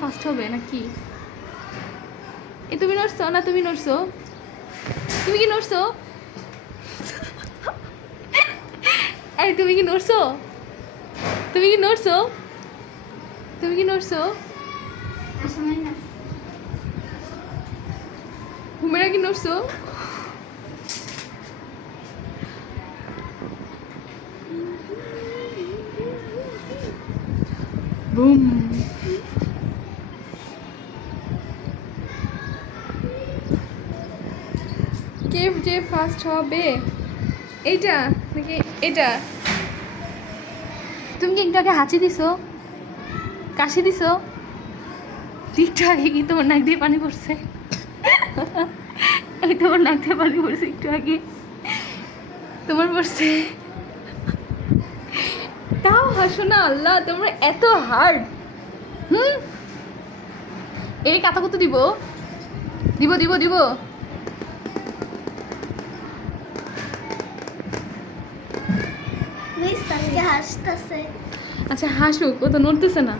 First হবে নাকি? এ তুমি নড়ছো না? তুমি নড়ছো? তুমি কি নড়ছো? এই তুমি কি নড়ছো? তুমি কি নড়ছো? তুমি কি নড়ছো? হুমেরা কি নড়ছো? বুম। কে যে ফার্স্ট হবে? এইটা নাকি এটা? তুমি কি একটু আগে হাঁচি দিছো? কাশি দিছো? একটু আগে কি তোমার নাক দিয়ে পানি পড়ছে? আমি তোমার নাক দিয়ে পানি পড়ছে একটু আগে। তোমার পড়ছে? তাও হাসো না। আল্লাহ, তোমরা এত হার্ড। এই কাতা কত দিব? দিব দিব দিব। হাসতেছে। আচ্ছা হাসুক, ও তো নড়তেছে না।